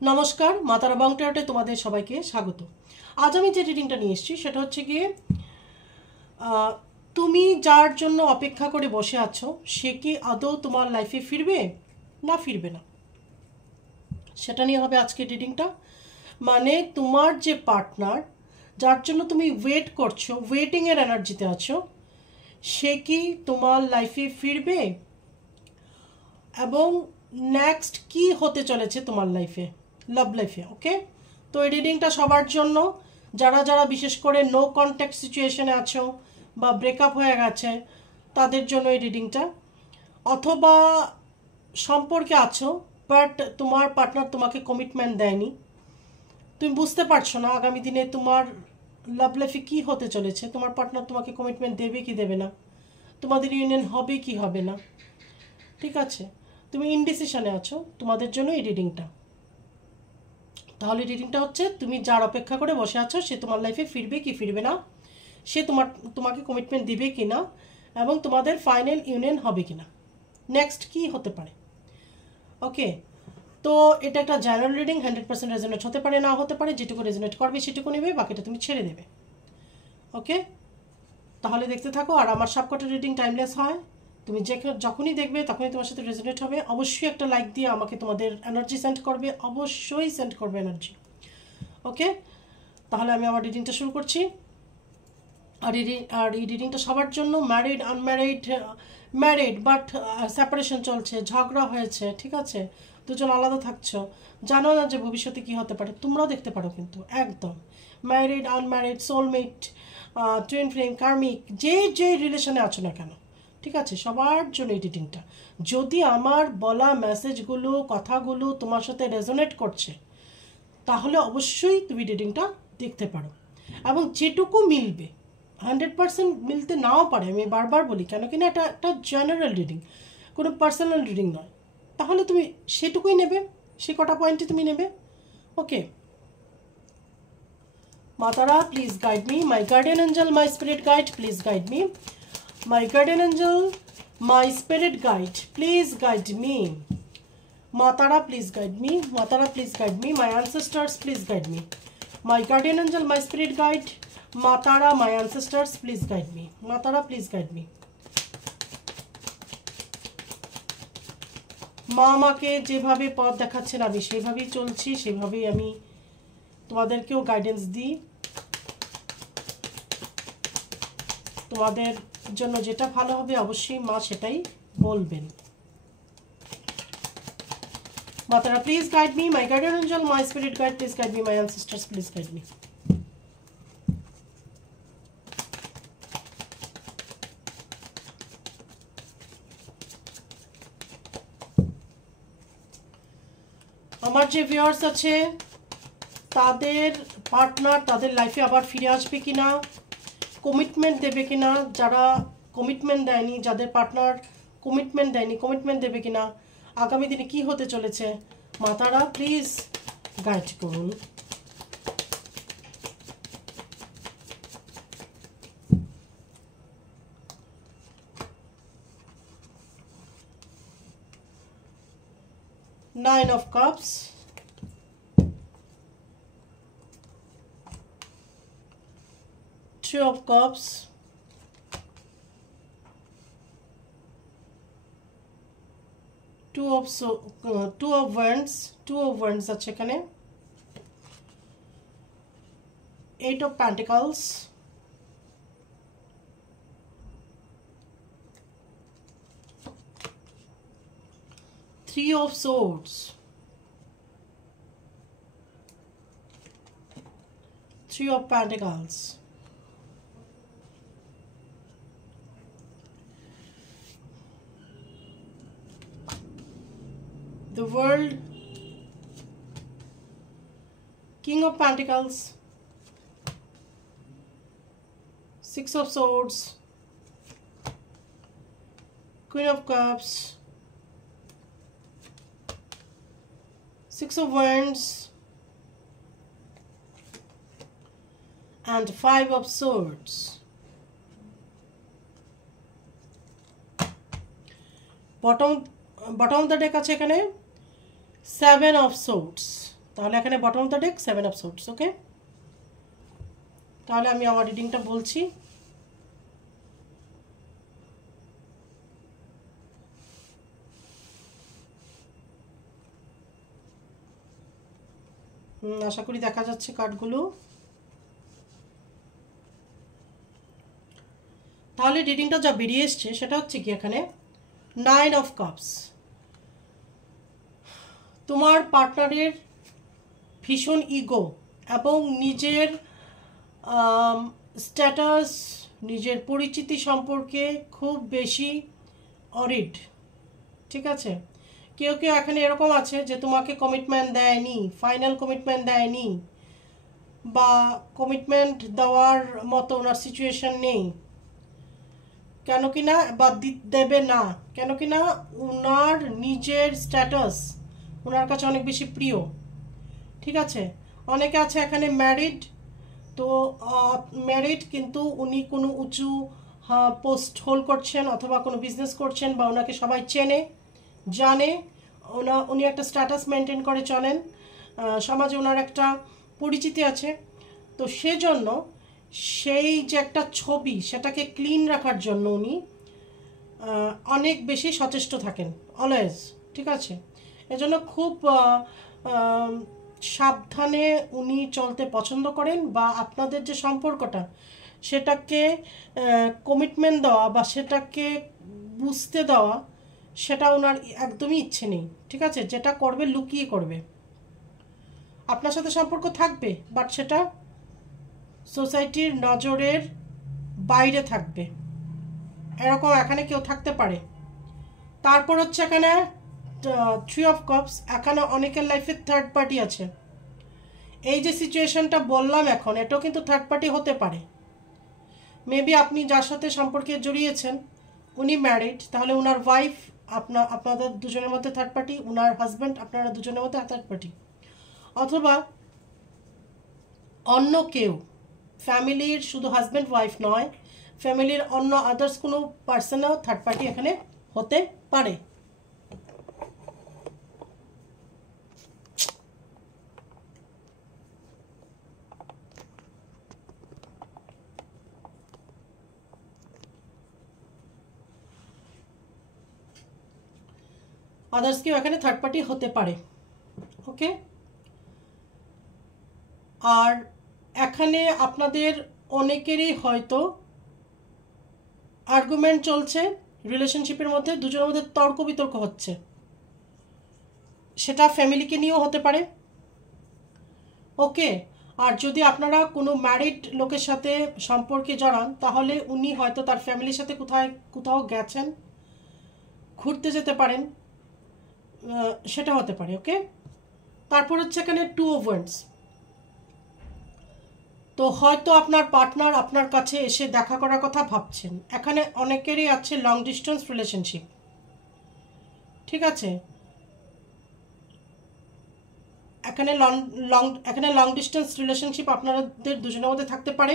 নমস্কার, মাতারা বং ট্যারোটে তোমাদের সবাইকে স্বাগত। আজ আমি যে রিডিংটা নিয়ে এসেছি সেটা হচ্ছে গিয়ে তুমি যার জন্য অপেক্ষা করে বসে আছো সে কি আদৌ তোমার লাইফে ফিরবে না ফিরবে না, সেটা নিয়ে হবে আজকের রিডিংটা। মানে তোমার যে পার্টনার যার জন্য তুমি ওয়েট করছো, ওয়েটিংয়ের এনার্জিতে আছো, সে কি তোমার লাইফে ফিরবে এবং নেক্সট কি হতে চলেছে তোমার লাইফে, লাভ লাইফে। ওকে, তো এই রিডিংটা সবার জন্য, যারা যারা বিশেষ করে নো কন্ট্যাক্ট সিচুয়েশনে আছো বা ব্রেকআপ হয়ে গেছে তাদের জন্য এই রিডিংটা, অথবা সম্পর্কে আছো বাট তোমার পার্টনার তোমাকে কমিটমেন্ট দেয়নি, তুমি বুঝতে পারছো না আগামী দিনে তোমার লাভ লাইফে কী হতে চলেছে, তোমার পার্টনার তোমাকে কমিটমেন্ট দেবে কি দেবে না, তোমাদের ইউনিয়ন হবে কি হবে না, ঠিক আছে, তুমি ইনডিসিশনে আছো, তোমাদের জন্য এই রিডিংটা। তাহলে রিডিংটা হচ্ছে তুমি যার অপেক্ষা করে বসে আছো সে তোমার লাইফে ফিরবে কি ফিরবে না, সে তোমাকে কমিটমেন্ট দিবে কি না, এবং তোমাদের ফাইনাল ইউনিয়ন হবে কি না, নেক্সট কি হতে পারে। ওকে, তো এটা একটা জেনারেল রিডিং, 100% রেজোনেট হতে পারে না হতে পারে, যেটুকু রেজোনেট করবে সেটুকু নেবে, বাকিটা তুমি ছেড়ে দেবে। ওকে, তাহলে দেখতে থাকো। আর আমার সবকটা রিডিং টাইমলেস হয়, তুমি যখনই দেখবে তখনই তোমার সাথে রেজোনেট হবে। অবশ্যই একটা লাইক দিয়ে আমাকে তোমাদের এনার্জি সেন্ড করবে, অবশ্যই সেন্ড করবে এনার্জি। ওকে, তাহলে আমি আমার রিডিংটা শুরু করছি। আর এই রিডিংটা সবার জন্য, married, unmarried, married but separation চলছে, ঝগড়া হয়েছে, ঠিক আছে, দুজন আলাদা থাকছো, জানো না যে ভবিষ্যতে কী হতে পারে, তোমরাও দেখতে পারো কিন্তু একদম। Married, unmarried, soulmate, twin flame, karmic, যে রিলেশনে আছো না কেন, ঠিক আছে, সবার জন্য এই রিডিংটা। যদি আমার বলা মেসেজগুলো, কথাগুলো তোমার সাথে রেজোনেট করছে তাহলে অবশ্যই তুমি রিডিংটা দেখতে পারো, এবং যেটুকু মিলবে, 100% মিলতে নাও পারে, আমি বারবার বলি, কেন কিনা এটা একটা জেনারেল রিডিং, কোনো পার্সোনাল রিডিং নয়, তাহলে তুমি সেটুকুই নেবে, সে কটা পয়েন্টে তুমি নেবে। Okay, Matara please guide me, my guardian angel, my spirit guide, please guide me, my guardian angel, my spirit guide, please guide me, Matara, please guide me. Matara, please guide me. My ancestors, please guide me. My guardian angel, my spirit guide. Matara, my ancestors, please guide me. Matara, please guide me. মা আমাকে যেভাবে পথ দেখাচ্ছেন আমি সেইভাবেই চলছি, সেভাবেই আমি তোমাদেরকেও গাইডেন্স দিই। তোমাদের জন্য যেটা ভালো হবে অবশ্যই মা সেটাই বলবেন। Matara, please guide me. My guardian angel, my spirit guide, please guide me. My ancestors, please guide me. আমার যে ভিউয়ার্স আছে তাদের পার্টনার তাদের লাইফে আবার ফিরে আসবে কিনা, কমিটমেন্ট দেবে কিনা, যারা কমিটমেন্ট দেয়নি, যাদের পার্টনার কমিটমেন্ট দেয়নি, কমিটমেন্ট দেবে কিনা, আগামী দিনে কি হতে চলেছে, মাতারা প্লিজ গাইড করুন। Nine of Cups, Three of Cups, Two of Wands আছে এখানে, Eight of Pentacles, Three of Swords, Three of Pentacles, the World, King of Pentacles, Six of Swords, Queen of Cups, Six of Wands, and Five of Swords. Bottom of the deck আছে এখানে 7 of Swords, তাহলে এখানে bottom of the deck 7 of swords. Okay, তাহলে আমি আমার রিডিংটা বলছি। আশা করি দেখা যাচ্ছে কার্ডগুলো। তাহলে রিডিংটা যা বেরিয়ে এসছে সেটা হচ্ছে কি এখানে 9 অফ কাপস। তোমার পার্টনারের ভীষণ ইগো এবং নিজের স্ট্যাটাস, নিজের পরিচিতি সম্পর্কে খুব বেশি অরিড। ঠিক আছে, কেউ কেউ এখানে এরকম আছে যে তোমাকে কমিটমেন্ট দেয়নি, ফাইনাল কমিটমেন্ট দেয়নি, বা কমিটমেন্ট দেওয়ার মতো ওনার সিচুয়েশন নেই, কেন কি না, বা দেবে না, কেন কি না ওনার নিজের স্ট্যাটাস ওনার কাছে অনেক বেশি প্রিয়। ঠিক আছে, অনেকে আছে এখানে ম্যারিড, তো ম্যারিড কিন্তু উনি কোনো উঁচু পোস্ট হোল্ড করছেন অথবা কোনো বিজনেস করছেন, বা ওনাকে সবাই চেনে জানে, উনি একটা স্ট্যাটাস মেনটেন করে চলেন, সমাজে ওনার একটা পরিচিতি আছে। তো সেজন্য সেই যে একটা ছবি সেটাকে ক্লিন রাখার জন্য উনি অনেক বেশি সচেষ্ট থাকেন অলওয়েজ। ঠিক আছে, এজন্য খুব সাবধানে উনি চলতে পছন্দ করেন, বা আপনাদের যে সম্পর্কটা সেটাকে কমিটমেন্ট দেওয়া বা সেটাকে বুঝতে দেওয়া সেটা ওনার একদমই ইচ্ছে নেই। ঠিক আছে, যেটা করবে লুকিয়ে করবে। আপনার সাথে সম্পর্ক থাকবে বাট সেটা সোসাইটির নজরের বাইরে থাকবে, এরকম এখানে কেউ থাকতে পারে। তারপর হচ্ছে এখানে 3 অফ কাপস, এখানে অনেকের লাইফে থার্ড পার্টি আছে। এই যে সিচুয়েশনটা বললাম এখন, এটাও কিন্তু থার্ড পার্টি হতে পারে। মেবি আপনি যার সাথে সম্পর্কে জড়িয়েছেন উনি ম্যারিড, তাহলে ওনার ওয়াইফ আপনাদের দুজনের মধ্যে থার্ড পার্টি, ওনার হাজব্যান্ড আপনারা দুজনের মধ্যে থার্ড পার্টি, অথবা অন্য কেউ, ফ্যামিলির শুধু হাজব্যান্ড ওয়াইফ নয়, ফ্যামিলির অন্য আদার্স কোনো পার্সনও থার্ড পার্টি এখানে হতে পারে। আদার্স কেউ এখানে থার্ড পার্টি হতে পারে। ওকে, আর এখানে আপনাদের অনেকেরই হয়তো আর্গুমেন্ট চলছে রিলেশনশিপের মধ্যে, দুজনের মধ্যে তর্ক বিতর্ক হচ্ছে, সেটা ফ্যামিলিকে নিয়েও হতে পারে। ওকে, আর যদি আপনারা কোনো ম্যারিড লোকের সাথে সম্পর্কে জড়ান তাহলে উনি হয়তো তার ফ্যামিলির সাথে কোথাও গেছেন, ঘুরতে যেতে পারেন, সেটা হতে পারে। ওকে, তারপর হচ্ছে এখানে 2 অফ ওয়ান্ডস। তো হয়তো আপনার পার্টনার আপনার কাছে এসে দেখা করার কথা ভাবছেন। এখানে অনেকেরই আছে লং ডিস্টেন্স রিলেশনশিপ। ঠিক আছে, এখানে লং ডিস্টেন্স রিলেশনশিপ আপনাদের দুজনের মধ্যে থাকতে পারে।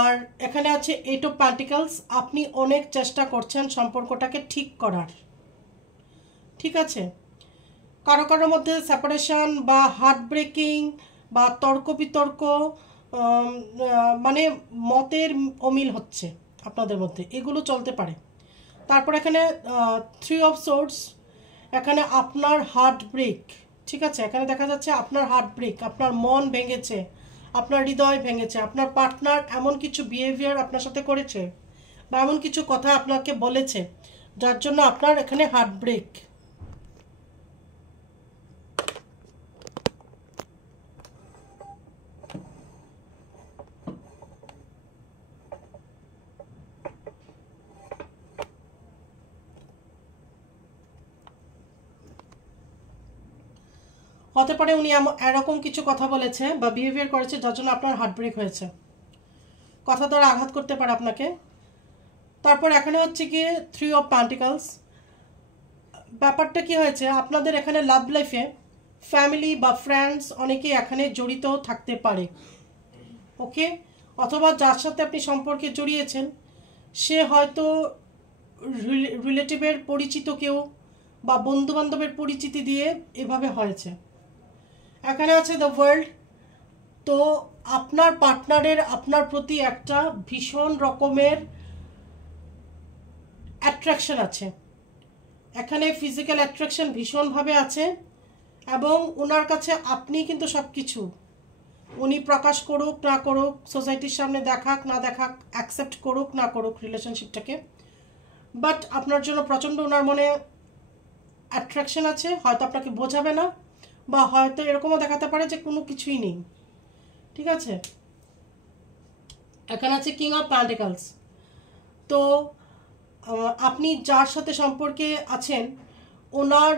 আর এখানে আছে 8 অফ পেন্টিকলস, আপনি অনেক চেষ্টা করছেন সম্পর্কটাকে ঠিক করার। ঠিক আছে, কারো কারোর মধ্যে সেপারেশন বা হার্ট ব্রেকিং বা তর্ক বিতর্ক, মানে মতের অমিল হচ্ছে আপনাদের মধ্যে, এগুলো চলতে পারে। তারপর এখানে 3 অফ সোর্ডস, এখানে আপনার হার্ট ব্রেক। ঠিক আছে, এখানে দেখা যাচ্ছে আপনার হার্ট ব্রেক, আপনার মন ভেঙেছে, আপনার হৃদয় ভেঙেছে, আপনার পার্টনার এমন কিছু বিহেভিয়ার আপনার সাথে করেছে বা এমন কিছু কথা আপনাকে বলেছে যার জন্য আপনার এখানে হার্ট ব্রেক। হতে পারে উনি এরকম কিছু কথা বলেছে বা বিহেভিয়ার করেছে যার জন্য আপনার হার্ট ব্রেক হয়েছে, কথা দ্বারা আঘাত করতে পারে আপনাকে। তারপর এখানে হচ্ছে কি 3 অফ পেন্টিকলস, ব্যাপারটা কি হয়েছে, আপনাদের এখানে লাভ লাইফে ফ্যামিলি বা ফ্রেন্ডস অনেকেই এখানে জড়িত থাকতে পারে। ওকে, অথবা যার সাথে আপনি সম্পর্কে জড়িয়েছেন সে হয়তো রিলেটিভের পরিচিত কেউ বা বন্ধু বান্ধবের পরিচিতি দিয়ে এভাবে হয়েছে। এখানে আছে দ্য ওয়ার্ল্ড। তো আপনার পার্টনারের আপনার প্রতি একটা ভীষণ রকমের অ্যাট্রাকশন আছে, এখানে ফিজিক্যাল অ্যাট্রাকশন ভীষণভাবে আছে, এবং ওনার কাছে আপনি কিন্তু সব কিছু, উনি প্রকাশ করুক না করুক, সোসাইটির সামনে দেখাক না দেখাক, অ্যাকসেপ্ট করুক না করুক রিলেশনশিপটাকে, বাট আপনার জন্য প্রচণ্ড ওনার মনে অ্যাট্রাকশন আছে। হয়তো আপনাকে বোঝাবে না, বা হয়তো এরকমও দেখাতে পারে যে কোনো কিছুই নেই, ঠিক আছে। এখানে আছে কিং অফ পেন্টিকলস। তো আপনি যার সাথে সম্পর্কে আছেন ওনার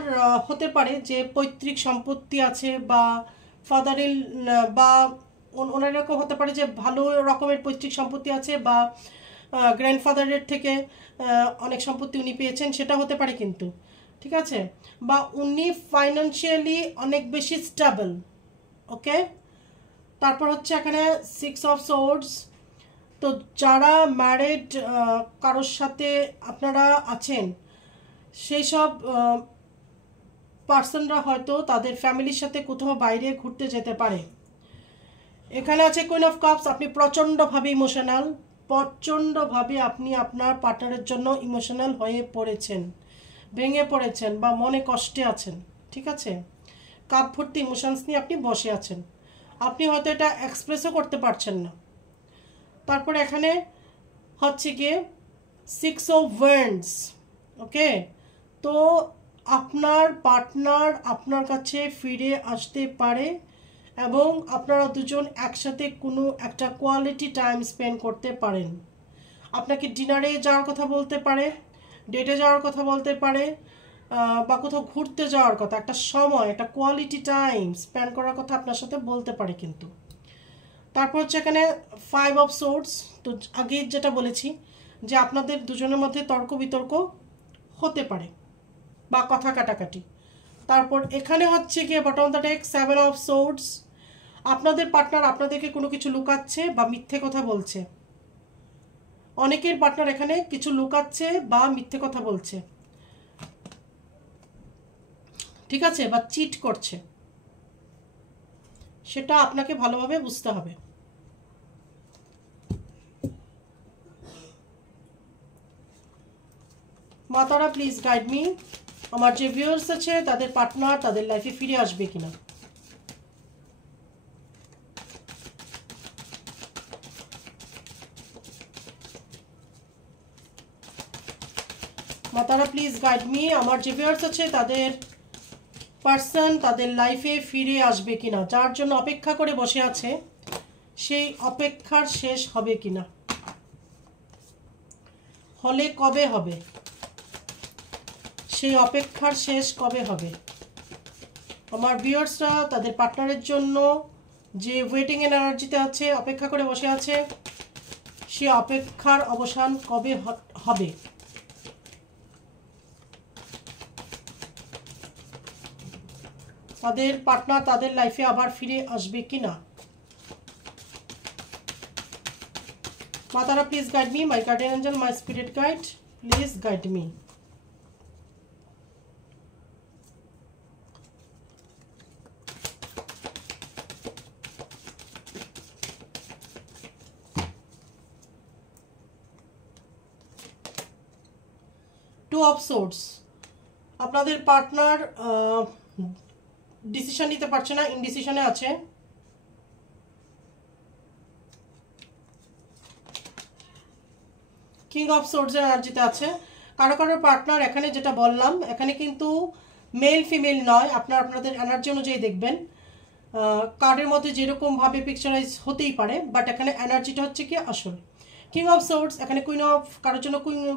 হতে পারে যে পৈতৃক সম্পত্তি আছে, বা ফাদারিল, বা ওনার এরকম হতে পারে যে ভালো রকমের পৈতৃক সম্পত্তি আছে, বা গ্র্যান্ডফাদারের থেকে অনেক সম্পত্তি উনি পেয়েছেন, সেটা হতে পারে কিন্তু, ঠিক আছে। বা উনি ফাইন্যান্সিয়ালি অনেক বেশি স্টেবল, ওকে। তারপর হচ্ছে এখানে 6 অফ সোর্ডস। তো যারা ম্যারিড কারোর সাথে আপনারা আছেন, সেই সব পার্সনরা হয়তো তাদের ফ্যামিলির সাথে কোথাও বাইরে ঘুরতে যেতে পারে। এখানে আছে কুইন অফ কাপস। আপনি প্রচণ্ডভাবে ইমোশনাল, প্রচণ্ডভাবে আপনি আপনার পার্টনারের জন্য ইমোশনাল হয়ে পড়েছেন, ভেঙে পড়েছেন, বা মনে কষ্টে আছেন, ঠিক আছে। কাপ ভর্তি ইমোশনস নিয়ে আপনি বসে আছেন, আপনি হয়তো এটা এক্সপ্রেসও করতে পারছেন না। তারপর এখানে হচ্ছে গিয়ে 6 অফ ওয়ান্ডস, ওকে। তো আপনার পার্টনার আপনার কাছে ফিরে আসতে পারে, এবং আপনারা দুজন একসাথে কোনো একটা কোয়ালিটি টাইম স্পেন্ড করতে পারেন। আপনাকে ডিনারে যাওয়ার কথা বলতে পারে, ডেটে যাওয়ার কথা বলতে পারে, বা কোথাও ঘুরতে যাওয়ার কথা, একটা সময়, একটা কোয়ালিটি টাইম স্পেন্ড করার কথা আপনার সাথে বলতে পারে কিন্তু। তারপর হচ্ছে এখানে 5 অফ সোর্ডস। তো আগে যেটা বলেছি যে আপনাদের দুজনের মধ্যে তর্ক বিতর্ক হতে পারে, বা কথা কাটাকাটি। তারপর এখানে হচ্ছে গিয়ে bottom of the deck 7 of swords. আপনাদের পার্টনার আপনাদেরকে কোনো কিছু লুকাচ্ছে বা মিথ্যে কথা বলছে। অনেকের পার্টনার এখানে কিছু লুকাচ্ছে বা মিথ্যে কথা বলছে, ঠিক আছে, বা চিট করছে। সেটা আপনাকে ভালোভাবে বুঝতে হবে। মাতারা প্লিজ গাইড মি, আমার যে ভিউয়ার্স আছে তাদের পার্টনার তাদের লাইফে ফিরে আসবে কিনা। মাতারা প্লিজ গাইড মি, আমার যে ভিউয়ার্স আছে তাদের পার্সন তাদের লাইফে ফিরে আসবে কিনা, যার জন্য অপেক্ষা করে বসে আছে সেই অপেক্ষার শেষ হবে কিনা, হলে কবে হবে, সেই অপেক্ষার শেষ কবে হবে। আমার ভিউয়ার্সরা তাদের পার্টনারের জন্য যে ওয়েটিং এনার্জিতে আছে, অপেক্ষা করে বসে আছে, সে অপেক্ষার অবসান কবে হবে। তাদের পার্টনার তাদের লাইফে আবার ফিরে আসবে কিনা। Matara please guide me, my guardian angel, my spirit guide, please guide me. Two of swords. আপনাদের পার্টনার ডিসিশন নিতে পারছে না, ইনডিসিশনে আছে। কিং অফ সোর্ডসের এনার্জিতে আছে। কারো কারোর পার্টনার এখানে যেটা বললাম, এখানে কিন্তু মেল ফিমেল নয়, আপনাদের এনার্জি অনুযায়ী দেখবেন। কার্ডের মধ্যে যেরকমভাবে পিকচারাইজ হতেই পারে, বাট এখানে এনার্জিটা হচ্ছে কি আসল। কিং অফ সোর্ডস, এখানে কুইন অফ, কারোর জন্য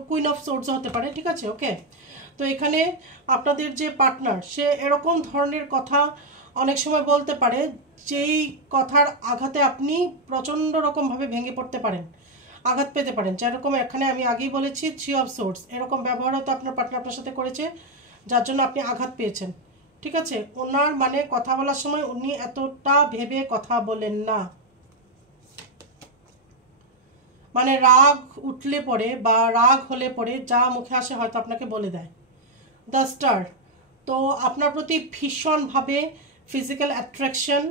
কুইন অফ সোর্ডসও হতে পারে, ঠিক আছে, ওকে। তো এখানে আপনাদের যে পার্টনার সে এরকম ধরনের কথা অনেক সময় বলতে পারে, যেই কথার আঘাতে আপনি প্রচণ্ড রকমভাবে ভেঙে পড়তে পারেন, আঘাত পেতে পারেন। যেরকম এখানে আমি আগেই বলেছি 3 অফ সোর্ডস, এরকম ব্যবহার হয়তো আপনার পার্টনার আপনার সাথে করেছে, যার জন্য আপনি আঘাত পেয়েছেন, ঠিক আছে। ওনার মানে কথা বলার সময় উনি এতটা ভেবে কথা বলেন না, মানে রাগ উঠলে পরে বা রাগ হলে পরে যা মুখে আসে হয়তো আপনাকে বলে দেয়। দ্য স্টার, তো আপনার প্রতি ভীষণভাবে ফিজিক্যাল অ্যাট্রাকশন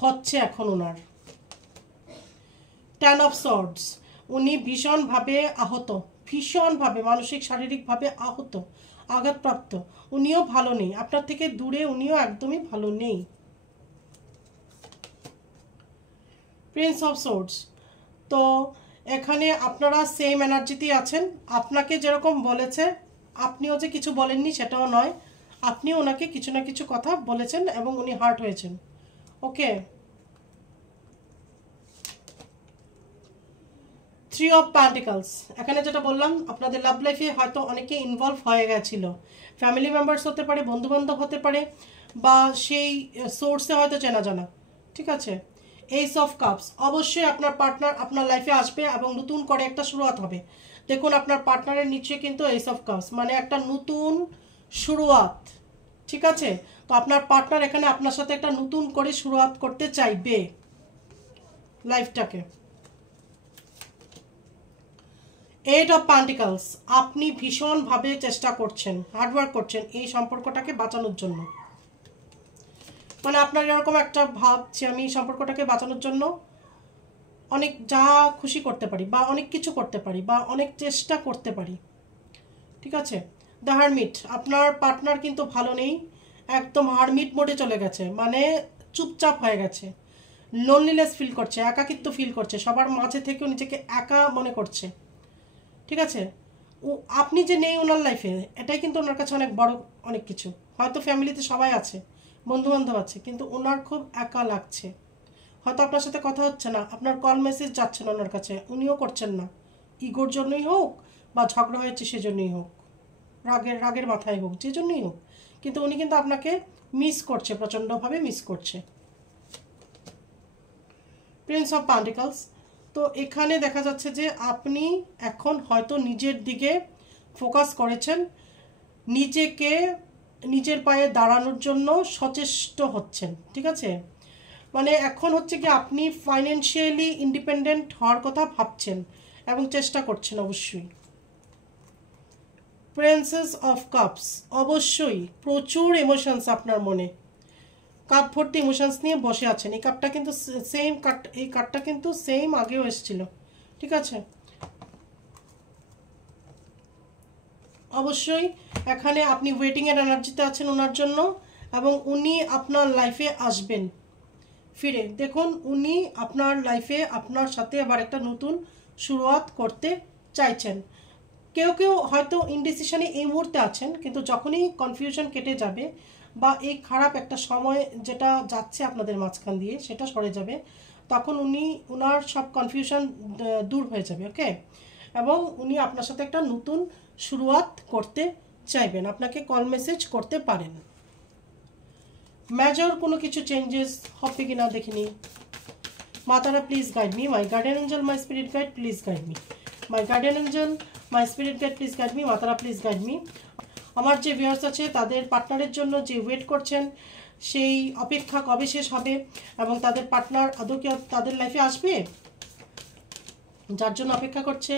হচ্ছে এখন ওনার। 10 অফ সর্ডস, উনি ভীষণভাবে আহত, ভীষণভাবে মানসিক শারীরিকভাবে আহত, আঘাতপ্রাপ্ত। উনিও ভালো নেই, আপনার থেকে দূরে উনিও একদমই ভালো নেই। প্রিন্স অফ সোর্ডস, তো এখানে আপনারা সেম এনার্জিতেই আছেন। আপনাকে যেরকম বলেছে, আপনিও যে কিছু বলেননি সেটাও নয়, আপনি ওনাকে কিছু না কিছু কথা বলেছেন এবং উনি হার্ট হয়েছেন। ওকে, 3 অফ প্যান্টিকলস, এখানে যেটা বললাম আপনাদের লাভ লাইফে হয়তো অনেকে ইনভলভ হয়ে গেছিল, ফ্যামিলি মেম্বার্স হতে পারে, বন্ধুবান্ধব হতে পারে, বা সেই সোর্সে হয়তো চেনা জানা। ঠিক আছে, এইস অফ কাপস, অবশ্যই আপনার পার্টনার আপনার লাইফে আসবে এবং নতুন করে একটা শুরুয়াত হবে। দেখুন আপনার পার্টনারের নিচে কিন্তু এইস অফ কাপস মানে একটা নতুন শুরুয়াত। ঠিক আছে, তো আপনার পার্টনার এখানে আপনার সাথে একটা নতুন করে শুরুয়াত করতে চাইবে লাইফটাকে। 8 অফ প্যান্টিকলস, আপনি ভীষণভাবে চেষ্টা করছেন, হার্ডওয়ার্ক করছেন এই সম্পর্কটাকে বাঁচানোর জন্য। মানে আপনার এরকম একটা ভাব যে আমি এই সম্পর্কটাকে বাঁচানোর জন্য অনেক যা খুশি করতে পারি, বা অনেক কিছু করতে পারি, বা অনেক চেষ্টা করতে পারি। ঠিক আছে, দ্য হারমিট, আপনার পার্টনার কিন্তু ভালো নেই, একদম হারমিট মোডে চলে গেছে, মানে চুপচাপ হয়ে গেছে, লোনলিনেস ফিল করছে, একাকিত্ব ফিল করছে, সবার মাঝে থেকেও নিজেকে একা মনে করছে। ঠিক আছে, ও আপনি যে নেই ওনার লাইফে, এটাই কিন্তু ওনার কাছে অনেক বড় অনেক কিছু। হয়তো ফ্যামিলিতে সবাই আছে, বন্ধু বান্ধব আছে, কিন্তু ওনার খুব একা লাগছে। হয়তো আপনার সাথে কথা হচ্ছে না, আপনার কল মেসেজ যাচ্ছে না ওনার কাছে, উনিও করছেন না, ইগোর জন্যই হোক বা ঝগড়া হয়েছে সেজন্যই হোক, রাগের মাথায় হোক, যে জন্যই হোক, কিন্তু উনি কিন্তু আপনাকে মিস করছে, প্রচণ্ডভাবে মিস করছে। প্রিন্স অফ প্যান্টিকলস, তো এখানে দেখা যাচ্ছে যে আপনি এখন হয়তো নিজের দিকে ফোকাস করেছেন, নিজেকে নিজের পায়ে দাঁড়ানোর জন্য সচেষ্ট হচ্ছেন। ঠিক আছে, মানে এখন হচ্ছে কি আপনি ফাইন্যান্সিয়ালি ইন্ডিপেন্ডেন্ট হওয়ার কথা ভাবছেন এবং চেষ্টা করছেন অবশ্যই। প্রিন্সেস অফ কাপস, অবশ্যই প্রচুর ইমোশনস আপনার মনে, কাপ ভর্তি ইমোশনস নিয়ে বসে আছেন। এই কাপটা কিন্তু সেম কাট, এই কার্ডটা কিন্তু সেম আগেও এসেছিল। ঠিক আছে, অবশ্যই এখানে আপনি ওয়েটিংয়ের এনার্জিতে আছেন ওনার জন্য, এবং উনি আপনার লাইফে আসবেন ফিরে। দেখুন উনি আপনার লাইফে আপনার সাথে আবার একটা নতুন শুরুয়াত করতে চাইছেন। কেউ কেউ হয়তো ইনডিসিশনে এই মুহূর্তে আছেন, কিন্তু যখনই কনফিউশন কেটে যাবে বা এই খারাপ একটা সময় যেটা যাচ্ছে আপনাদের মাঝখান দিয়ে সেটা সরে যাবে, তখন উনি ওনার সব কনফিউশন দূর হয়ে যাবে। ওকে, এবং উনি আপনার সাথে একটা নতুন শুরুয়াত করতে চাইবেন, আপনাকে কল মেসেজ করতে পারেন। মেজর কোনো কিছু চেঞ্জেস হবে কি না দেখিনি। Matara please guide me, my guardian angel, my spirit guide please guide me, my guardian angel, my spirit guide please guide me, Matara please guide me. আমার যে ভিউয়ার্স আছে তাদের পার্টনারের জন্য যে ওয়েট করছেন, সেই অপেক্ষা কবে শেষ হবে এবং তাদের পার্টনার আদৌ কি তাদের লাইফে আসবে, যার জন্য অপেক্ষা করছে,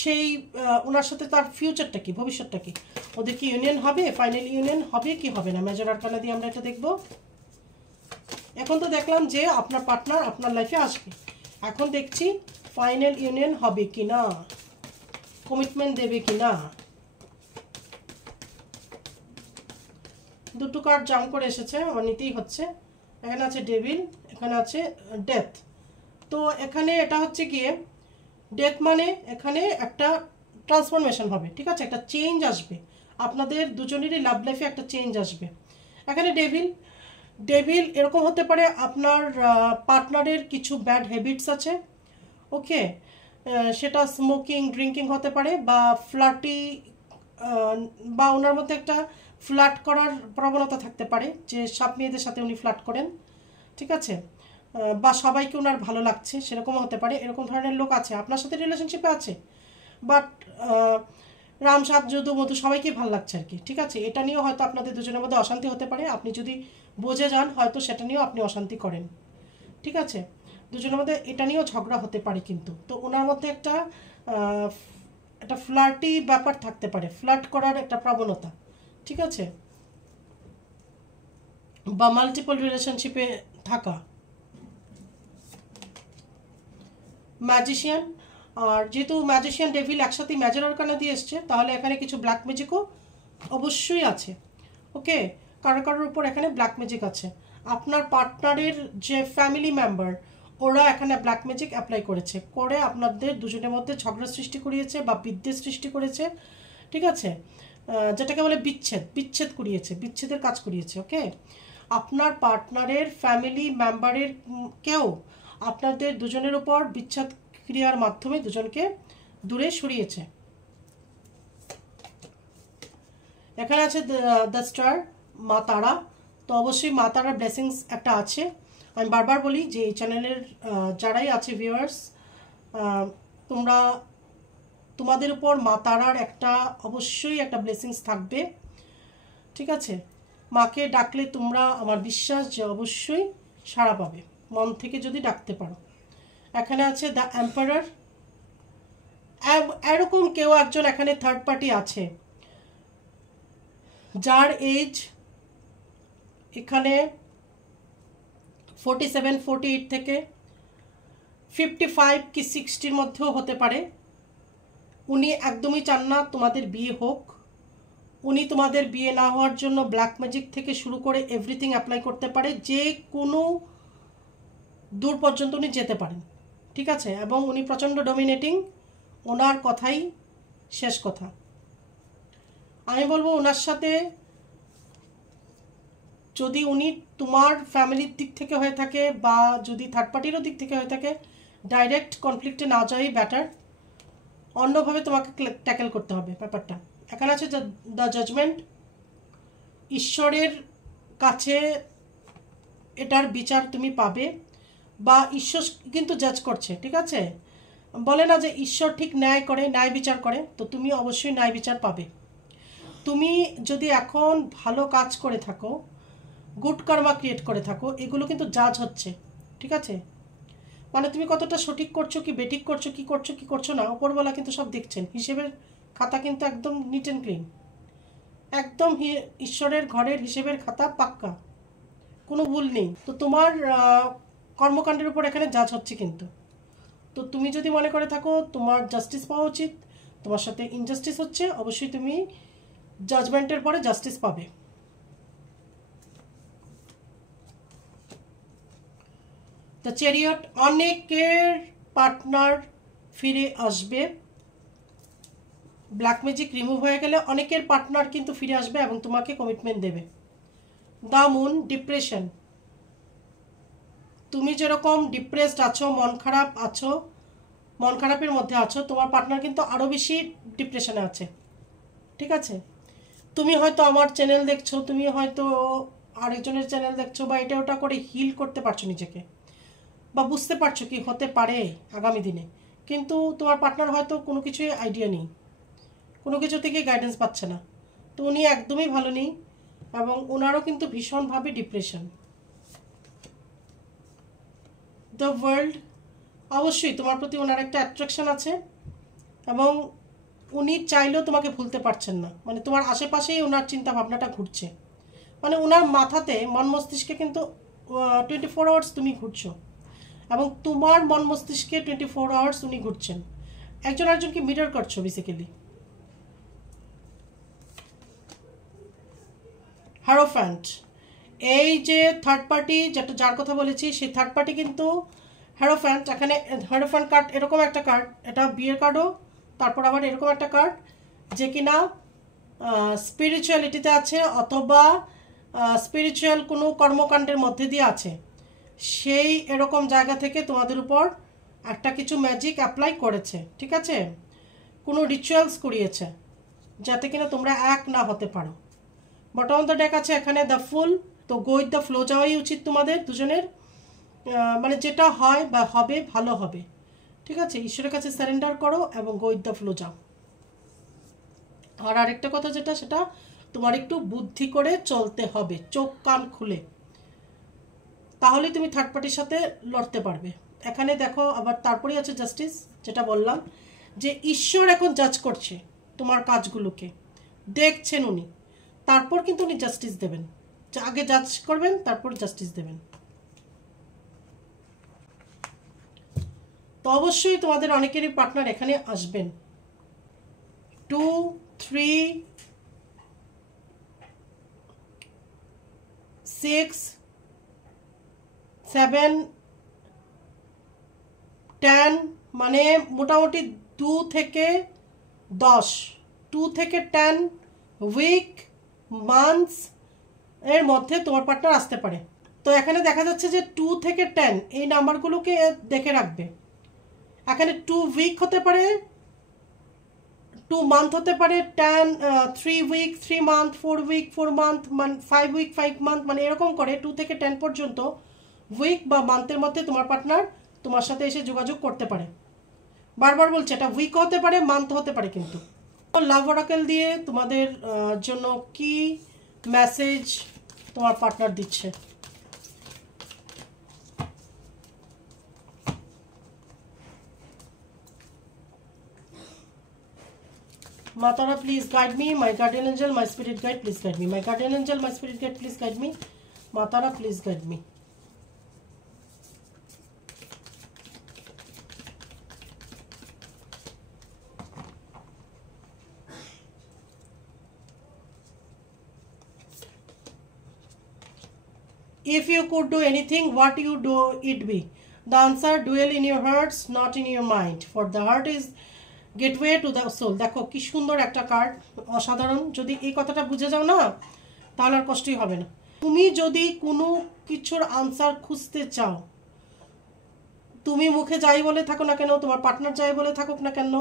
সেই ওনার সাথে তার ফিউচারটা কি, ভবিষ্যৎটা কি, ওদের কি ইউনিয়ন হবে, ফাইনাল ইউনিয়ন হবে কি হবে না, মেজর আরকানা দিয়ে আমরা এটা দেখব। এখন তো দেখলাম যে আপনার পার্টনার আপনার লাইফে আসবে, এখন দেখছি ফাইনাল ইউনিয়ন হবে কি না, কমিটমেন্ট দেবে কি না। দুটো কার্ড জাম্প করে এসেছে, আমার নিতেই হচ্ছে। এখানে আছে ডেভিল, এখানে আছে ডেথ। তো এখানে এটা হচ্ছে গিয়ে ডেথ মানে এখানে একটা ট্রান্সফরমেশন হবে। ঠিক আছে, একটা চেঞ্জ আসবে, আপনাদের দুজনেরই লাভ লাইফে একটা চেঞ্জ আসবে। এখানে ডেভিল এরকম হতে পারে আপনার পার্টনারের কিছু ব্যাড হ্যাবিটস আছে। ওকে, সেটা স্মোকিং, ড্রিঙ্কিং হতে পারে, বা ফ্লার্টি, বা ওনার মধ্যে একটা ফ্লার্ট করার প্রবণতা থাকতে পারে, যে সব মেয়েদের সাথে উনি ফ্লার্ট করেন। ঠিক আছে, বা সবাইকে ওনার ভালো লাগছে সেরকম হতে পারে, এরকম ধরনের লোক আছে আপনার সাথে রিলেশনশিপে আছে, বাট রাম সাপ যদু মধু সবাইকে ভালো লাগছে আর কি। ঠিক আছে, এটা নিয়েও হয়তো আপনাদের দুজনের মধ্যে অশান্তি হতে পারে, আপনি যদি বুঝে যান হয়তো সেটা নিয়েও আপনি অশান্তি করেন। ঠিক আছে, দুজনের মধ্যে এটা নিয়েও ঝগড়া হতে পারে, কিন্তু তো ওনার মধ্যে একটা ফ্লার্টি ব্যাপার থাকতে পারে, ফ্লার্ট করার একটা প্রবণতা, ঠিক আছে, বা মাল্টিপল রিলেশনশিপে থাকা। ম্যাজিশিয়ান, আর যেহেতু ম্যাজিশিয়ান ডেভিল একসাথে ম্যাজের আরকানা দিয়ে এসছে, তাহলে এখানে কিছু ব্ল্যাক ম্যাজিকও অবশ্যই আছে। ওকে, কারোর উপর এখানে ব্ল্যাক ম্যাজিক আছে। আপনার পার্টনারের যে ফ্যামিলি মেম্বার, ওরা এখানে ব্ল্যাক ম্যাজিক অ্যাপ্লাই করেছে, করে আপনাদের দুজনের মধ্যে ঝগড়া সৃষ্টি করিয়েছে বা বিদ্বেষ সৃষ্টি করেছে। ঠিক আছে, যেটাকে বলে বিচ্ছেদ করিয়েছে, বিচ্ছেদের কাজ করিয়েছে। ওকে, আপনার পার্টনারের ফ্যামিলি মেম্বারের কেউ আপনাদের দুজনের উপর বিচ্ছেদ ক্রিয়ার মাধ্যমে দুজনকে দূরে সরিয়েছে। এখানে আছে দ্য স্টার, মা তারা। তো অবশ্যই মা তারার ব্লেসিংস একটা আছে। আমি বারবার বলি যে এই চ্যানেলের যারাই আছে ভিউয়ার্স, তোমাদের উপর মা তারার একটা অবশ্যই একটা ব্লেসিংস থাকবে। ঠিক আছে, মাকে ডাকলে তোমরা, আমার বিশ্বাস যে অবশ্যই সাড়া পাবে, মন থেকে যদি ডাকতে পারো। এখানে আছে দ্য এম্পারার। এরকম কেউ একজন এখানে থার্ড পার্টি আছে যার এজ এখানে 47-48 থেকে 55 কি 60-র মধ্যেও হতে পারে। উনি একদমই চান না তোমাদের বিয়ে হোক। উনি তোমাদের বিয়ে না হওয়ার জন্য ব্ল্যাক ম্যাজিক থেকে শুরু করে এভরিথিং অ্যাপ্লাই করতে পারে, যে কোনো দূর পর্যন্ত উনি যেতে পারেন। ঠিক আছে, এবং উনি প্রচণ্ড ডমিনেটিং, ওনার কথাই শেষ কথা। আমি বলবো ওনার সাথে যদি উনি তোমার ফ্যামিলির দিক থেকে হয়ে থাকে বা যদি থার্ড পার্টিরও দিক থেকে হয়ে থাকে, ডাইরেক্ট কনফ্লিক্টে না যাওয়াই বেটার, অন্যভাবে তোমাকে ট্যাকেল করতে হবে ব্যাপারটা। এখানে আছে দ্য জাজমেন্ট। ঈশ্বরের কাছে এটার বিচার তুমি পাবে, বা ঈশ্বর কিন্তু জাজ করছে। ঠিক আছে, বলে না যে ঈশ্বর ঠিক ন্যায় করে, ন্যায় বিচার করে, তো তুমি অবশ্যই ন্যায় বিচার পাবে। তুমি যদি এখন ভালো কাজ করে থাকো, গুড কর্মা ক্রিয়েট করে থাকো, এগুলো কিন্তু জাজ হচ্ছে। ঠিক আছে, মানে তুমি কতটা সঠিক করছো কি বেঠিক করছো, কি করছো না, উপরবেলা কিন্তু সব দেখছেন। হিসেবের খাতা কিন্তু একদম নিট অ্যান্ড ক্লিন, একদম ঈশ্বরের ঘরের হিসেবের খাতা পাক্কা, কোনো ভুল নেই। তো তোমার কর্মকাণ্ডের উপর এখানে জাজ হচ্ছে কিন্তু। তো তুমি যদি মনে করে থাকো তোমার জাস্টিস পাওয়া উচিত, তোমার সাথে ইনজাস্টিস হচ্ছে, অবশ্যই তুমি জাজমেন্টের পরে জাস্টিস পাবে। দ্য চ্যারিয়ট, অনেকের পার্টনার ফিরে আসবে। ব্ল্যাক ম্যাজিক রিমুভ হয়ে গেলে অনেকের পার্টনার কিন্তু ফিরে আসবে এবং তোমাকে কমিটমেন্ট দেবে। The moon, depression. তুমি যেরকম ডিপ্রেসড আছো, মন খারাপের মধ্যে আছো, তোমার পার্টনার কিন্তু আরও বেশি ডিপ্রেশনে আছে। ঠিক আছে, তুমি হয়তো আমার চ্যানেল দেখছো, তুমি হয়তো আরেকজনের চ্যানেল দেখছো, বা এটা ওটা করে হিল করতে পারছো নিজেকে, বা বুঝতে পারছো কি হতে পারে আগামী দিনে, কিন্তু তোমার পার্টনার হয়তো কোনো কিছুই আইডিয়া নেই, কোনো কিছু থেকে গাইডেন্স পাচ্ছে না। তো উনি একদমই ভালো নেই এবং ওনারও কিন্তু ভীষণভাবে ডিপ্রেশন। দ্য ওয়ার্ল্ড, অবশ্যই তোমার প্রতি ওনার একটা অ্যাট্রাকশন আছে এবং উনি চাইলেও তোমাকে ভুলতে পারছেন না, মানে তোমার আশেপাশেই ওনার চিন্তা ভাবনাটা ঘুরছে, মানে ওনার মাথাতে, মন মস্তিষ্কে কিন্তু 24 আওয়ার্স তুমি ঘুরছো এবং তোমার মন মস্তিষ্কে 24 আওয়ার্স উনি ঘুরছেন। একজন আরেকজনকে মিরর করছো বেসিক্যালি। হ্যারোফ্যান্ট, এই যে থার্ড পার্টি যেটা যার কথা বলেছি, সেই থার্ড পার্টি কিন্তু হ্যারোফ্যান্ট। এখানে হ্যারোফ্যান্ট কার্ড এরকম একটা কার্ড, এটা বিয়ের কার্ডও, তারপর আবার এরকম একটা কার্ড যে কিনা স্পিরিচুয়ালিটিতে আছে অথবা স্পিরিচুয়াল কোনো কর্মকাণ্ডের মধ্যে দিয়ে আছে, সেই এরকম জায়গা থেকে তোমাদের উপর একটা কিছু ম্যাজিক অ্যাপ্লাই করেছে। ঠিক আছে, কোনো রিচুয়ালস করিয়েছে যাতে কিনা তোমরা এক না হতে পারো। বটম অফ দ্য ডেক আছে এখানে দ্য ফুল। তো গো উইথ দ্য ফ্লো যাওয়াই উচিত তোমাদের দুজনের, মানে যেটা হয় বা হবে ভালো হবে। ঠিক আছে, ঈশ্বরের কাছে সারেন্ডার করো এবং গো উইথ দ্য ফ্লো যাও। আর আরেকটা কথা যেটা, সেটা তোমার একটু বুদ্ধি করে চলতে হবে, চোখ কান খুলে, তাহলে তুমি থার্ড পার্টির সাথে লড়তে পারবে। এখানে দেখো আবার তারপরেই আছে জাস্টিস, যেটা বললাম যে ঈশ্বর এখন জাজ করছে তোমার কাজগুলোকে, দেখছেন উনি, তারপর কিন্তু উনি জাস্টিস দেবেন, আগে জাজ করবেন তারপর জাস্টিস দেবেন। তো অবশ্যই তোমাদের অনেকেরই পার্টনার এখানে আসবেন। 2, 3, 6, 7, 10, মানে মোটামুটি 2 থেকে 10, 2 থেকে 10 উইক, মান্থস এর মধ্যে তোমার পার্টনার আসতে পারে। তো এখানে দেখা যাচ্ছে যে 2 থেকে 10 এই নাম্বারগুলোকে দেখে রাখবে। এখানে 2 উইক হতে পারে, 2 মান্থ হতে পারে, 3 week, 3 month, 4 week, 4 month, 5 week, 5 month, মানে এরকম করে 2 থেকে 10 পর্যন্ত উইক বা মান্থের মধ্যে তোমার পার্টনার তোমার সাথে এসে যোগাযোগ করতে পারে। বারবার বলছে এটা উইক হতে পারে, মান্থ হতে পারে। কিন্তু লাভ অরাকেল দিয়ে তোমাদের জন্য কি মেসেজ তোমার পার্টনার দিচ্ছে? Matara, please guide me. My guardian angel, my spirit guide, please guide me. My guardian angel, my spirit guide, please guide me. Matara, please guide me. If you could do anything, what you do it be? The answer, dwell in your hearts, not in your mind. For the heart is gateway to the soul. দেখো কি সুন্দর একটা card, অসাধারণ। যদি এই কথাটা বুঝে যাও না, তাহলে আর কষ্টই হবে না। তুমি যদি কোনো কিছুর আনসার খুঁজতে চাও, তুমি মুখে যাই বলে থাকো না কেন, তোমার পার্টনার যাই বলে থাকুক না কেন,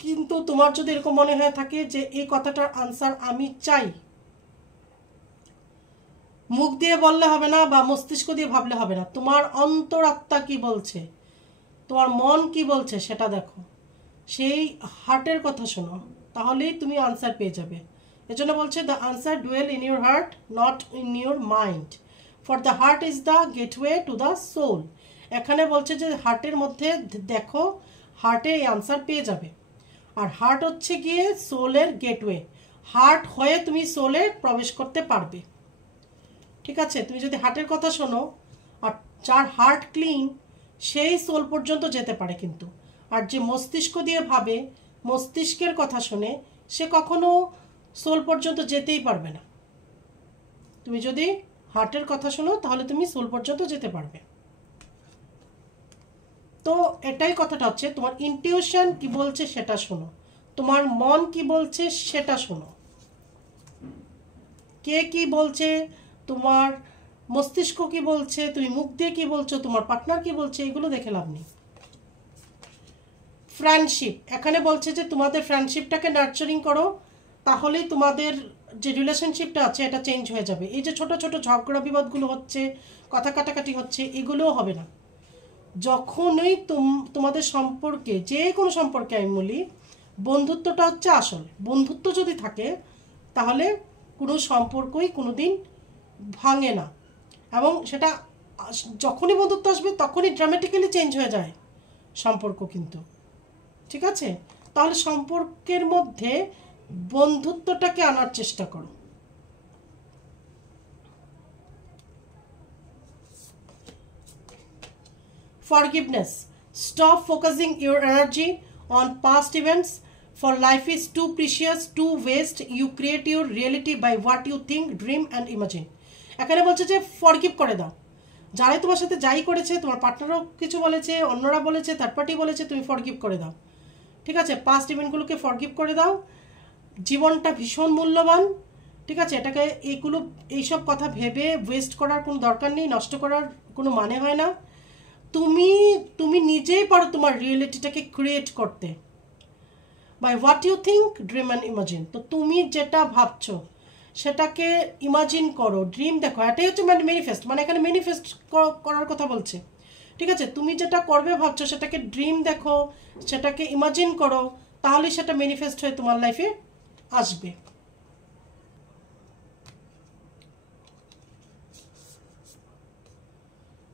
কিন্তু তোমার যদি এরকম মনে হয়ে থাকে যে এই কথাটার আনসার আমি চাই, মুখ দিয়ে বললে হবে না বা মস্তিষ্ক দিয়ে ভাবলে হবে না, তোমার অন্তরাত্মা কি বলছে, তোমার মন কি বলছে সেটা দেখো, সেই হার্টের কথা শোনো, তাহলেই তুমি আনসার পেয়ে যাবে। এজন্য বলছে the answer dwell in your heart, not in your mind, for the heart is the gateway to the soul. এখানে বলছে যে হার্টের মধ্যে দেখো, হার্টে এই আনসার পেয়ে যাবে। আর হার্ট হচ্ছে গিয়ে সোলের গেটওয়ে, হার্ট হয়ে তুমি সোলে প্রবেশ করতে পারবে। ঠিক আছে, তুমি যদি হার্টের কথা শোনো, আর যার হার্ট ক্লিন সেই সোল পর্যন্ত যেতে পারে। কিন্তু আর যে মস্তিষ্ক দিয়ে ভাবে, মস্তিষ্কের কথা শুনে, সে কখনো সোল পর্যন্ত যেতেই পারবে না। তুমি যদি হার্টের কথা শোনো তাহলে তুমি সোল পর্যন্ত যেতে পারবে। তো এটাই কথাটা হচ্ছে, তোমার ইনটিউশন কি বলছে সেটা শোনো, তোমার মন কি বলছে সেটা শোনো। কে কি বলছে, তোমার মস্তিষ্ক কি বলছে, তুমি মুখ দিয়ে কি বলছো, তোমার পার্টনার কি বলছে, এগুলো দেখে লাভ নেই। ফ্রেন্ডশিপ, এখানে বলছে যে তোমাদের ফ্রেন্ডশিপটাকে নার্চারিং করো, তাহলেই তোমাদের যে রিলেশনশিপটা আছে এটা চেঞ্জ হয়ে যাবে। এই যে ছোট ছোট ঝগড়া বিবাদগুলো হচ্ছে, কথা কাটাকাটি হচ্ছে, এগুলোও হবে না। যখনই তোমাদের সম্পর্কে, যে কোনো সম্পর্কে আমি বলি, বন্ধুত্বটা হচ্ছে আসল। বন্ধুত্ব যদি থাকে তাহলে কোনো সম্পর্কই কোনো দিন ভাঙে না, এবং সেটা যখনই বন্ধুত্ব আসবে তখনই ড্রামাটিক্যালি চেঞ্জ হয়ে যায় সম্পর্ক। কিন্তু ঠিক আছে, তাহলে সম্পর্কের মধ্যে বন্ধুত্বটাকে আনার চেষ্টা করো। Forgiveness. Stop focusing your energy on past events, for life is too precious to waste. You create your reality by what you think, dream and imagine. এখানে বলছে যে ফরগিভ করে দাও। যারাই তোমার সাথে যাই করেছে, তোমার পার্টনারও কিছু বলেছে, অন্যরা বলেছে, থার্ড পার্টি বলেছে, তুমি ফরগিভ করে দাও। ঠিক আছে, পাস্ট ইভেন্টগুলোকে ফরগিভ করে দাও। জীবনটা ভীষণ মূল্যবান। ঠিক আছে, এটাকে এইসব কথা ভেবে ওয়েস্ট করার কোনো দরকার নেই, নষ্ট করার কোনো মানে হয় না। তুমি নিজেই পারো তোমার রিয়েলিটিটাকে ক্রিয়েট করতে, by what you think, dream and imagine. তো তুমি যেটা ভাবছো সেটাকে ইমাজিন করো, ড্রিম দেখো। এটাই হচ্ছে মানে ম্যানিফেস্ট, মানে এখানে ম্যানিফেস্ট করার কথা বলছে। ঠিক আছে, তুমি যেটা করবে ভাবছো সেটাকে ড্রিম দেখো, সেটাকে ইমাজিন করো, তাহলে সেটা ম্যানিফেস্ট হয়ে তোমার লাইফে আসবে।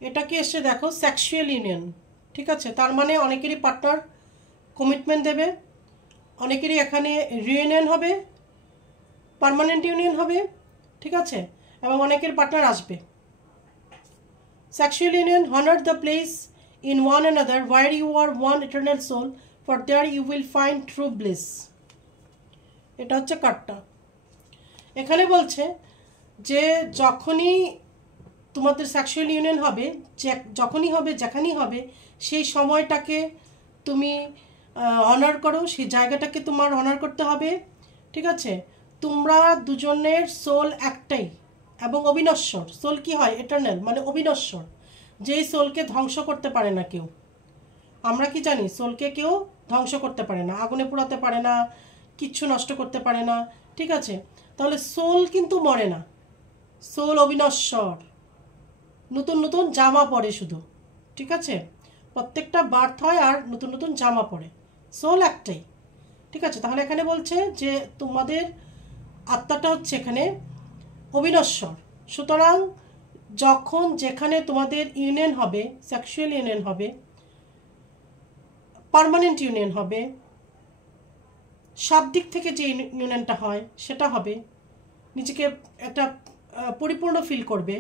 এটাকে এসে দেখো সেক্সুয়াল ইউনিয়ন। ঠিক আছে, তার মানে অনেকেরই পার্টনার কমিটমেন্ট দেবে, অনেকেরই এখানে রিউনিয়ন হবে, পার্মানেন্ট ইউনিয়ন হবে, ঠিক আছে, এবং অনেকের পার্টনার আসবে। Sexual union, honor the place in one another where you are one eternal soul, for there you will find true bliss। এটা হচ্ছে কার্ডটা। এখানে বলছে যে যখনই তোমাদের সেক্সুয়াল ইউনিয়ন হবে, যখনই হবে, যেখানেই হবে, সেই সময়টাকে তুমি অনার করো, সেই জায়গাটাকে তোমার অনার করতে হবে, ঠিক আছে। তোমরা দুজনের সোল একটাই এবং অবিনশ্বর। সোল কি হয়? এটারনাল, মানে অবিনশ্বর, যেই সোলকে ধ্বংস করতে পারে না কেউ। আমরা কি জানি? সোলকে কেউ ধ্বংস করতে পারে না, আগুনে পোড়াতে পারে না, কিচ্ছু নষ্ট করতে পারে না, ঠিক আছে। তাহলে সোল কিন্তু মরে না, সোল অবিনশ্বর, নতুন নতুন জামা পরে শুধু, ঠিক আছে। প্রত্যেকটা বার্থ হয় আর নতুন নতুন জামা পরে, সোল একটাই, ঠিক আছে। তাহলে এখানে বলছে যে তোমাদের আত্মাটা হচ্ছে এখানে অবিনশ্বর। সুতরাং যখন যেখানে তোমাদের ইউনিয়ন হবে, সেক্সুয়াল ইউনিয়ন হবে, পার্মানেন্ট ইউনিয়ন হবে, সব দিক থেকে যে ইউনিয়নটা হয় সেটা হবে, নিজেকে একটা পরিপূর্ণ ফিল করবে,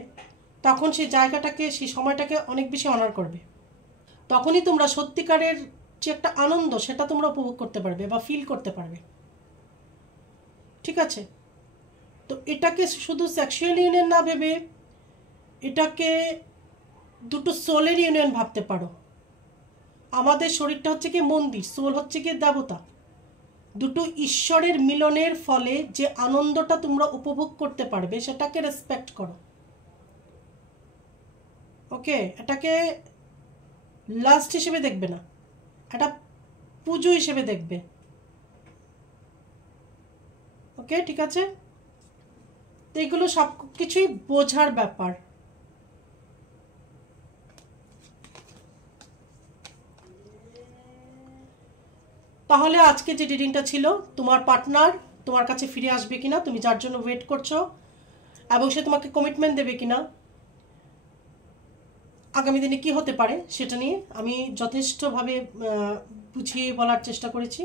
তখন সেই জায়গাটাকে, সেই সময়টাকে অনেক বেশি অনার করবে। তখনই তোমরা সত্যিকারের যে একটা আনন্দ, সেটা তোমরা উপভোগ করতে পারবে বা ফিল করতে পারবে, ঠিক আছে। তো এটাকে শুধু সেক্সুয়াল ইউনিয়ন না ভেবে এটাকে দুটো সোলের ইউনিয়ন ভাবতে পারো। আমাদের শরীরটা হচ্ছে কি মন্দির, সোল হচ্ছে কি দেবতা। দুটো ঈশ্বরের মিলনের ফলে যে আনন্দটা তোমরা উপভোগ করতে পারবে, সেটাকে রেসপেক্ট করো, ওকে। এটাকে লাস্ট হিসেবে দেখবে না, এটা পুজো হিসেবে দেখবে, ওকে, ঠিক আছে। তো এগুলো সব কিছুই বোঝার ব্যাপার। তাহলে আজকে যে রিডিংটা ছিল, তোমার পার্টনার তোমার কাছে ফিরে আসবে কিনা, তুমি যার জন্য ওয়েট করছো, এবং সে তোমাকে কমিটমেন্ট দেবে কিনা, আগামী দিনে কি হতে পারে সেটা নিয়ে আমি যথেষ্টভাবে বুঝিয়ে বলার চেষ্টা করেছি।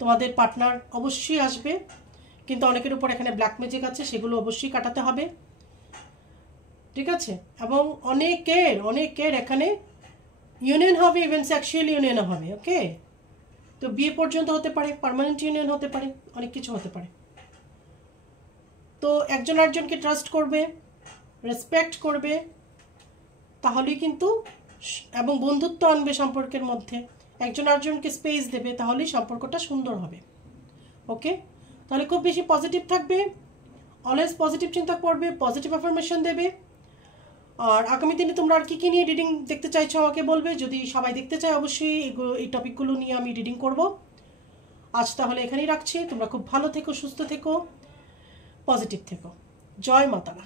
তোমাদের পার্টনার অবশ্যই আসবে, কিন্তু অনেকের উপর এখানে ব্ল্যাক ম্যাজিক আছে, সেগুলো অবশ্যই কাটাতে হবে, ঠিক আছে। এবং অনেকের এখানে ইউনিয়ন হবে, ইভেন সেক্সুয়াল ইউনিয়নও হবে, ওকে। তো বিয়ে পর্যন্ত হতে পারে, পার্মানেন্ট ইউনিয়ন হতে পারে, অনেক কিছু হতে পারে। তো একজন আরেকজনকে ট্রাস্ট করবে, রেসপেক্ট করবে, তাহলেই কিন্তু, এবং বন্ধুত্ব আনবে সম্পর্কের মধ্যে, একজন আরেকজনকে স্পেস দেবে, তাহলেই সম্পর্কটা সুন্দর হবে, ওকে। তাহলে খুব বেশি পজিটিভ থাকবে, অলওয়েজ পজিটিভ চিন্তা করবে, পজিটিভ অ্যাফার্মেশন দেবে। আর আগামী দিনে তোমরা আর কী নিয়ে রিডিং দেখতে চাইছো আমাকে বলবে, যদি সবাই দেখতে চায় অবশ্যই এই টপিকগুলো নিয়ে আমি রিডিং করব। আজ তাহলে এখানেই রাখছি। তোমরা খুব ভালো থেকো, সুস্থ থেকো, পজিটিভ থেকো। জয় মাতারা।